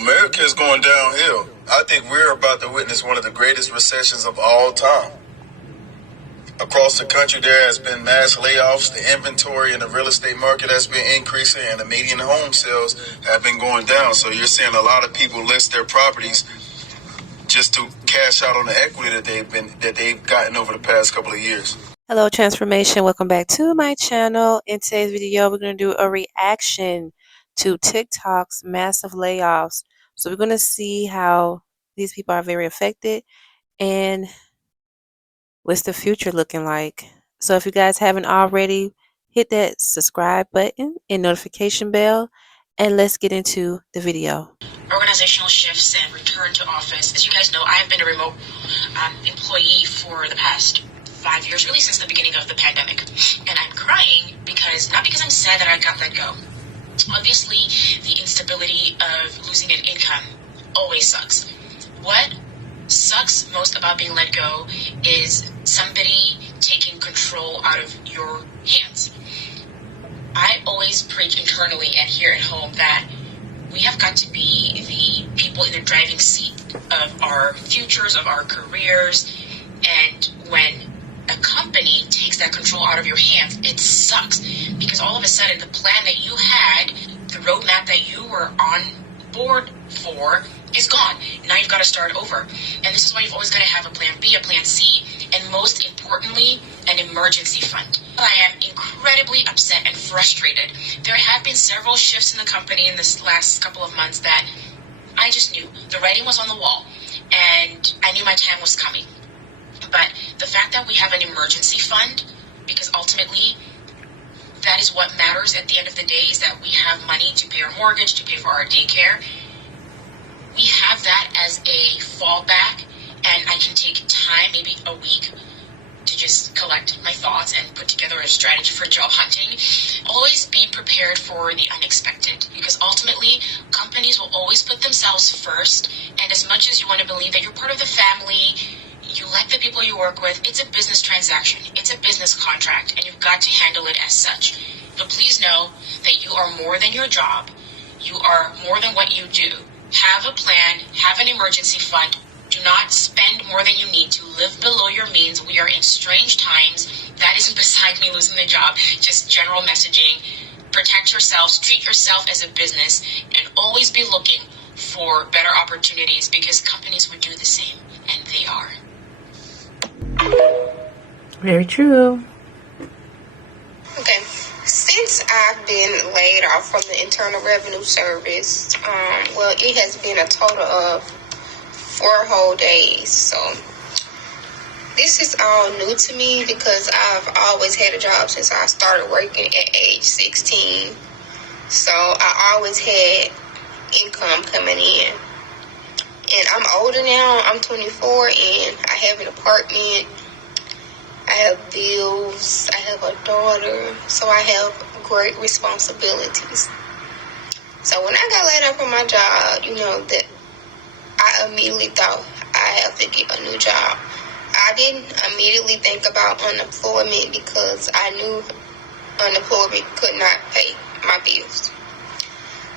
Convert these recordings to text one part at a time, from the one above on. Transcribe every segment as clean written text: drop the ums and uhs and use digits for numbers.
America is going downhill. I think we're about to witness one of the greatest recessions of all time. Across the country, there has been mass layoffs. The inventory in the real estate market has been increasing, and the median home sales have been going down. So you're seeing a lot of people list their properties just to cash out on the equity that they've gotten over the past couple of years. Hello, Transformation. Welcome back to my channel. In today's video, we're going to do a reaction to TikTok's massive layoffs. So we're going to see how these people are very affected and what's the future looking like. So if you guys haven't already, hit that subscribe button and notification bell, and let's get into the video. Organizational shifts and return to office. As you guys know, I've been a remote employee for the past 5 years, really since the beginning of the pandemic. And I'm crying not because I'm sad that I got let go. Obviously, the instability of losing an income always sucks. What sucks most about being let go is somebody taking control out of your hands. I always preach internally and here at home that we have got to be the people in the driving seat of our futures, of our careers. And when a company takes that control out of your hands, it sucks, because all of a sudden the plan that you had, the roadmap that you were on board for, is gone. Now you've got to start over. And this is why you've always got to have a plan B, a plan C, and most importantly, an emergency fund. I am incredibly upset and frustrated. There have been several shifts in the company in this last couple of months that I just knew. The writing was on the wall, and I knew my time was coming. But the fact that we have an emergency fund, because ultimately that is what matters at the end of the day, is that we have money to pay our mortgage, to pay for our daycare. We have that as a fallback, and I can take time, maybe a week, to just collect my thoughts and put together a strategy for job hunting. Always be prepared for the unexpected, because ultimately companies will always put themselves first. And as much as you want to believe that you're part of the family, you like the people you work with, it's a business transaction, it's a business contract, and you've got to handle it as such. But please know that you are more than your job. You are more than what you do. Have a plan, have an emergency fund. Do not spend more than you need to. Live below your means. We are in strange times. That isn't beside me losing the job, just general messaging. Protect yourselves, treat yourself as a business, and always be looking for better opportunities, because companies would do the same, and they are. Very true. Okay, since I've been laid off from the Internal Revenue Service, it has been a total of 4 whole days. So this is all new to me, because I've always had a job since I started working at age 16. So I always had income coming in. And I'm older now. I'm 24, and I have an apartment. I have bills. I have a daughter. So I have great responsibilities. So when I got laid off from my job, that I immediately thought I have to get a new job. I didn't immediately think about unemployment, because I knew unemployment could not pay my bills.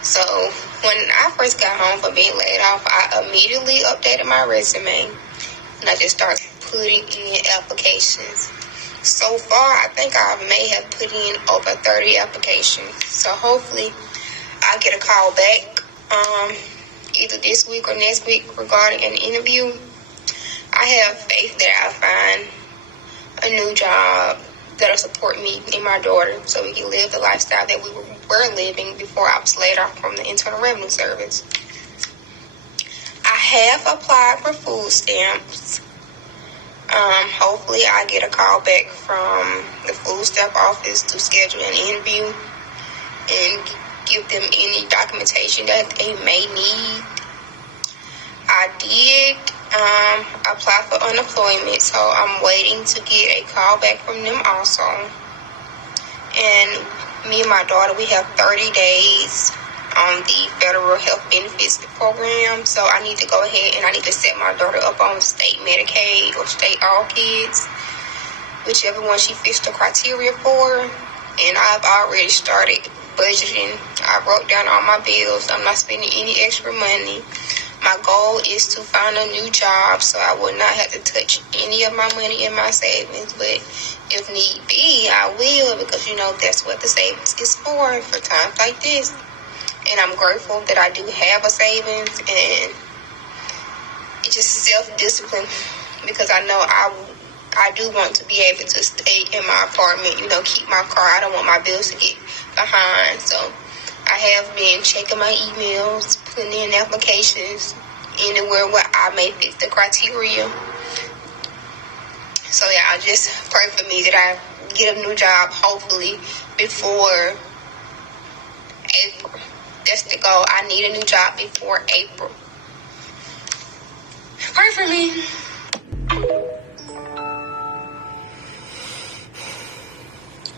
So when I first got home from being laid off, I immediately updated my resume, and I just started putting in applications. So far, I think I may have put in over 30 applications. So hopefully I'll get a call back either this week or next week regarding an interview. I have faith that I'll find a new job that'll support me and my daughter, so we can live the lifestyle that we were living before I was laid off from the Internal Revenue Service. I have applied for food stamps. Hopefully I get a call back from the food stamp office to schedule an interview and give them any documentation that they may need. I did apply for unemployment, so I'm waiting to get a call back from them also. And me and my daughter, we have 30 days on the federal health benefits program, so I need to go ahead and I need to set my daughter up on state Medicaid or state All Kids, whichever one she fits the criteria for. And I've already started budgeting. I wrote down all my bills. I'm not spending any extra money. My goal is to find a new job so I will not have to touch any of my money in my savings. But if need be, I will, because that's what the savings is for times like this. And I'm grateful that I do have a savings, and it's just self-discipline, because I know I do want to be able to stay in my apartment, keep my car. I don't want my bills to get behind. So I have been checking my emails, putting in applications anywhere where I may fit the criteria. So yeah, just pray for me that I get a new job, hopefully before April. That's the goal. I need a new job before April. Pray for me.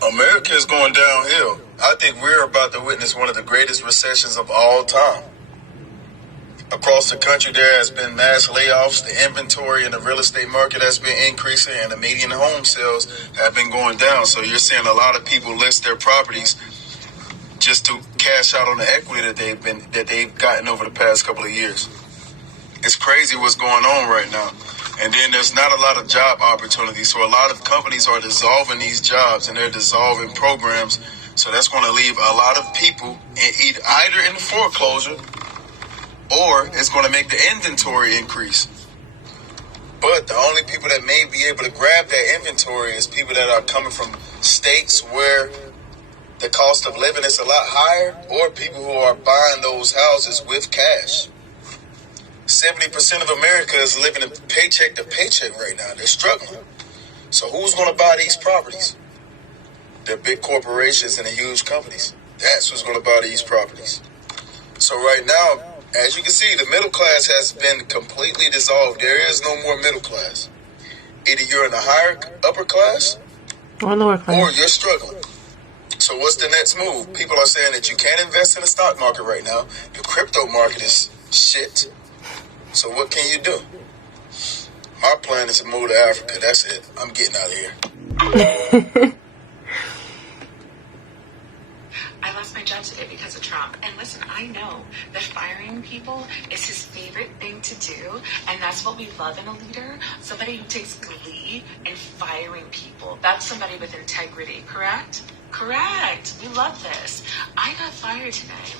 America is going downhill. I think we're about to witness one of the greatest recessions of all time. Across the country, there has been mass layoffs. The inventory in the real estate market has been increasing, and the median home sales have been going down. So you're seeing a lot of people list their properties just to cash out on the equity that they've gotten over the past couple of years. It's crazy what's going on right now. And then there's not a lot of job opportunities. So a lot of companies are dissolving these jobs, and they're dissolving programs. So that's going to leave a lot of people either in foreclosure, or it's going to make the inventory increase. But the only people that may be able to grab that inventory is people that are coming from states where the cost of living is a lot higher, or people who are buying those houses with cash. 70% of America is living paycheck to paycheck right now. They're struggling. So who's going to buy these properties? They're big corporations and the huge companies. That's who's going to buy these properties. So right now, as you can see, the middle class has been completely dissolved. There is no more middle class. Either you're in the upper class, Or lower class. or you're struggling. So what's the next move? People are saying that you can't invest in the stock market right now. The crypto market is shit. So what can you do? My plan is to move to Africa. That's it. I'm getting out of here. I lost my job today because of Trump. And listen, I know that firing people is his favorite thing to do. And that's what we love in a leader. Somebody who takes glee in firing people. That's somebody with integrity, correct? Correct. We love this. I got fired today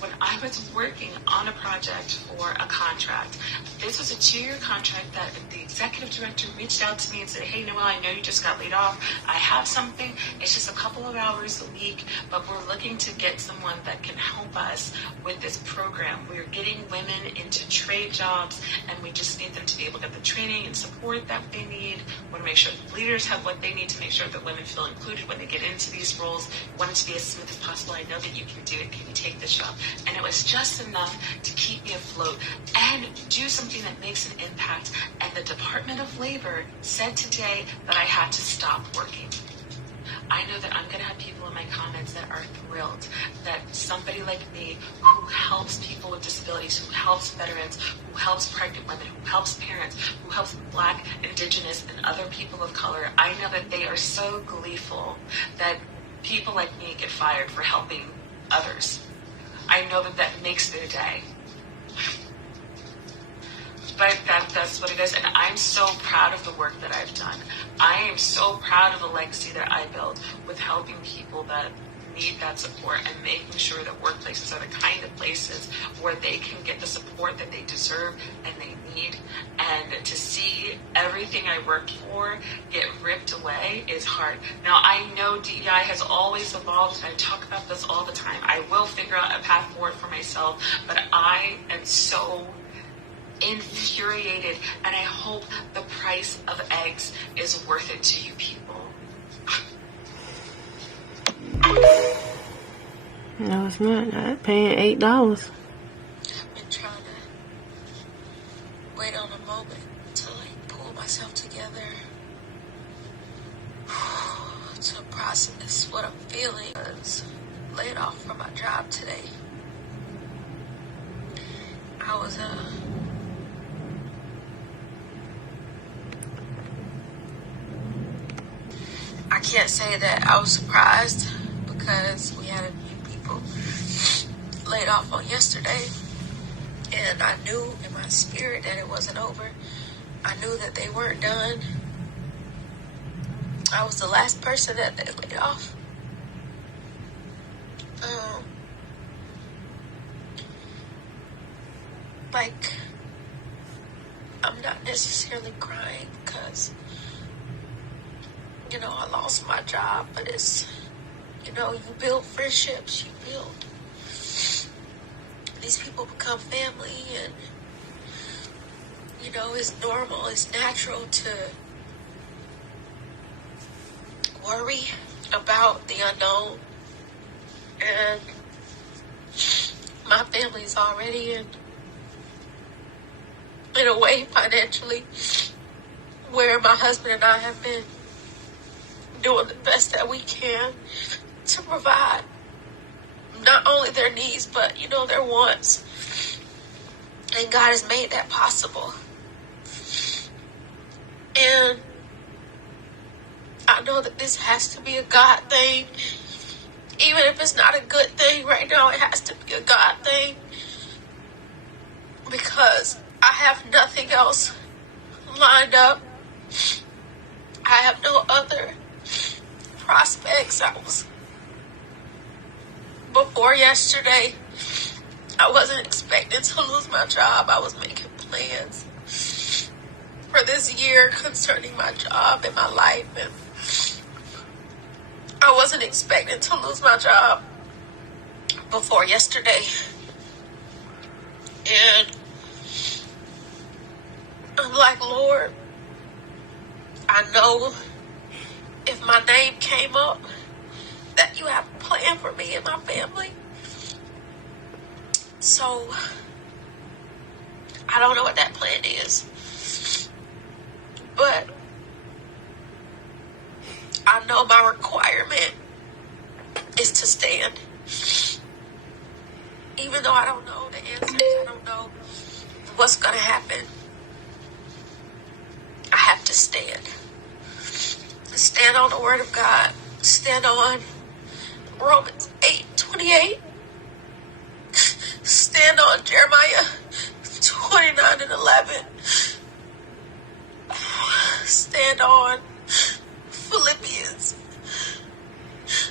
when I was working on a project for a contract. This was a 2-year contract that the executive director reached out to me and said, hey, Noelle, I know you just got laid off. I have something. It's just a couple of hours a week, but we're looking to get someone that can help us with this program. We're getting women into trade jobs, and we just need them to be able to get the training and support that they need. We want to make sure the leaders have what they need to make sure that women feel included when they get into these roles. We want it to be as smooth as possible. I know that you can do it. Can you take this job? And it was just enough to keep me afloat and do something that makes an impact. And the Department of Labor said today that I had to stop working. I know that I'm going to have people in my comments that are thrilled that somebody like me, who helps people with disabilities, who helps veterans, who helps pregnant women, who helps parents, who helps Black, Indigenous, and other people of color, I know that they are so gleeful that people like me get fired for helping others. I know that makes their day. But that's what it is. And I'm so proud of the work that I've done. I am so proud of the legacy that I built with helping people that need that support and making sure that workplaces are the kind of places where they can get the support that they deserve and they need. And to see everything I worked for get ripped away is hard. Now, I know DEI has always evolved, and I talk about this all the time. I will figure out a path forward for myself, but I am so infuriated, and I hope the price of eggs is worth it to you people. No, it's not. Not paying $8. I've been trying to wait on a moment to pull myself together to process what I'm feeling. I was laid off from my job today. I can't say that I was surprised, because we had a few laid off on yesterday, and I knew in my spirit that it wasn't over. I knew that they weren't done. I was the last person that they laid off. Like, I'm not necessarily crying because, you know, I lost my job, but it's, you know, you build friendships, these people become family, and, you know, it's normal, it's natural to worry about the unknown, and my family's already in a way financially where my husband and I have been doing the best that we can to provide not only their needs, but, you know, their wants. And God has made that possible. And I know that this has to be a God thing. Even if it's not a good thing right now, it has to be a God thing. Because I have nothing else lined up. I have no other prospects. Before yesterday, I wasn't expecting to lose my job. I was making plans for this year concerning my job and my life, and I wasn't expecting to lose my job before yesterday. And I'm like, Lord, I know if my name came up, that you have a plan for me and my family. So, I don't know what that plan is. But I know my requirement is to stand. Even though I don't know the answers, I don't know what's going to happen, I have to stand. Stand on the word of God. Stand on Romans 8:28. Stand on Jeremiah 29:11. Stand on Philippians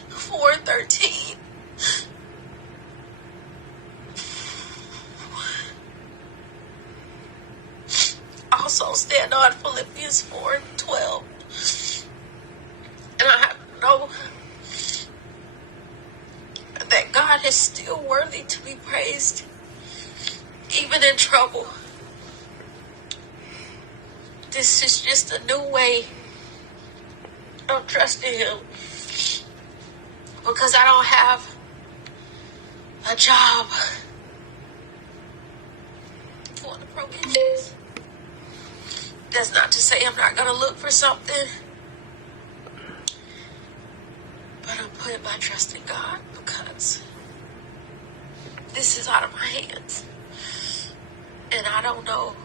4:13. Also stand on Philippians 4:12. And I have to know that God is still worthy to be praised, even in trouble. This is just a new way of trusting Him, because I don't have a job for the provisions. That's not to say I'm not going to look for something, but I'm putting my trust in God because this is out of my hands. And I don't know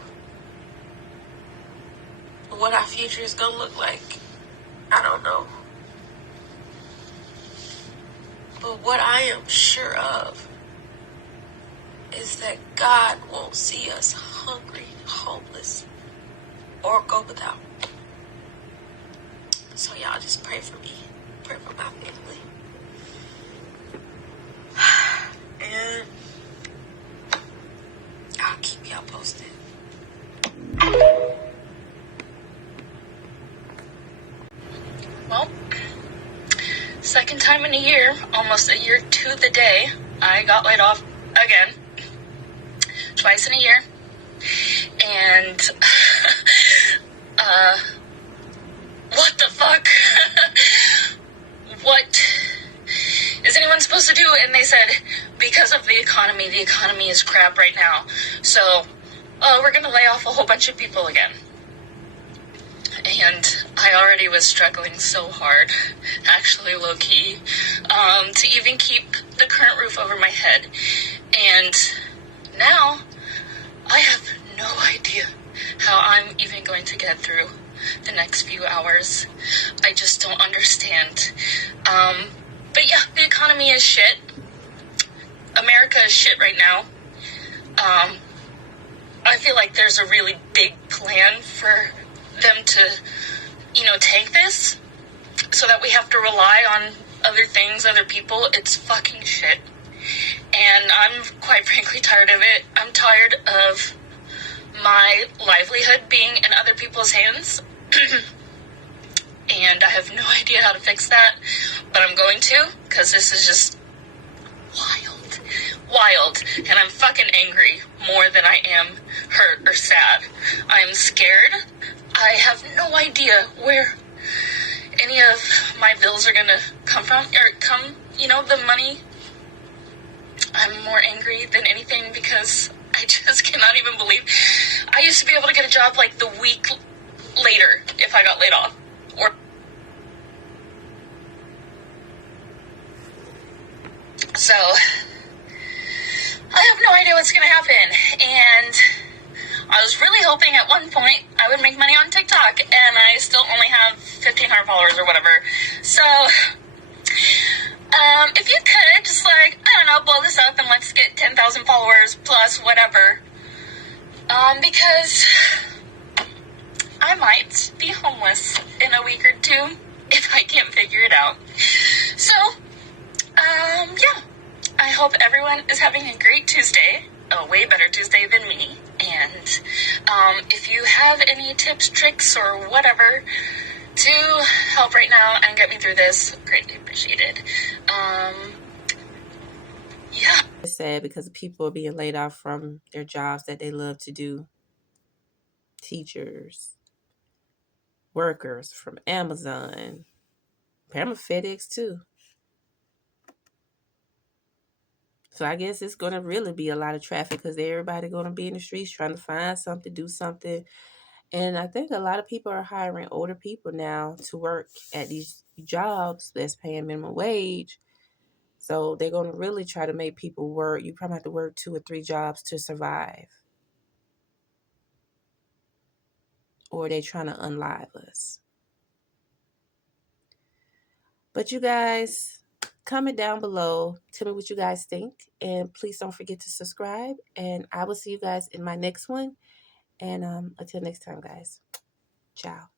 what our future is going to look like. I don't know. But what I am sure of is that God won't see us hungry, homeless, or go without. So y'all just pray for me. Pray for my family. And I'll keep y'all posted. Well, second time in a year, almost a year to the day, I got laid off again. Twice in a year. And, what the fuck? What is anyone supposed to do? And they said, because of the economy is crap right now. So, we're gonna lay off a whole bunch of people again. And I already was struggling so hard, actually low-key, to even keep the current roof over my head. And now, I have no idea how I'm even going to get through the next few hours. I just don't understand. But yeah, the economy is shit. America is shit right now. I feel like there's a really big plan for them to, tank this so that we have to rely on other things, other people. It's fucking shit. And I'm quite frankly tired of it. I'm tired of my livelihood being in other people's hands. And I have no idea how to fix that, but I'm going to, because this is just wild, and I'm fucking angry more than I am hurt or sad. I'm scared. I have no idea where any of my bills are gonna come from, the money. I'm more angry than anything because I just cannot even believe I used to be able to get a job like the week later if I got laid off. So, I have no idea what's going to happen, and I was really hoping at one point I would make money on TikTok, and I still only have 1,500 followers or whatever. So, if you could just blow this up and let's get 10,000 followers plus whatever, because I might be homeless in a week or two if I can't figure it out. So, yeah. I hope everyone is having a great Tuesday, a way better Tuesday than me. And if you have any tips, tricks, or whatever to help right now and get me through this, greatly appreciated. Yeah. It's sad because people are being laid off from their jobs that they love to do. Teachers, workers from Amazon, FedEx too. So I guess it's going to really be a lot of traffic because everybody going to be in the streets trying to find something, do something. And I think a lot of people are hiring older people now to work at these jobs that's paying minimum wage. So they're going to really try to make people work. You probably have to work 2 or 3 jobs to survive. Or they're trying to unlive us. But you guys, comment down below. Tell me what you guys think. And please don't forget to subscribe. And I will see you guys in my next one. And until next time, guys. Ciao.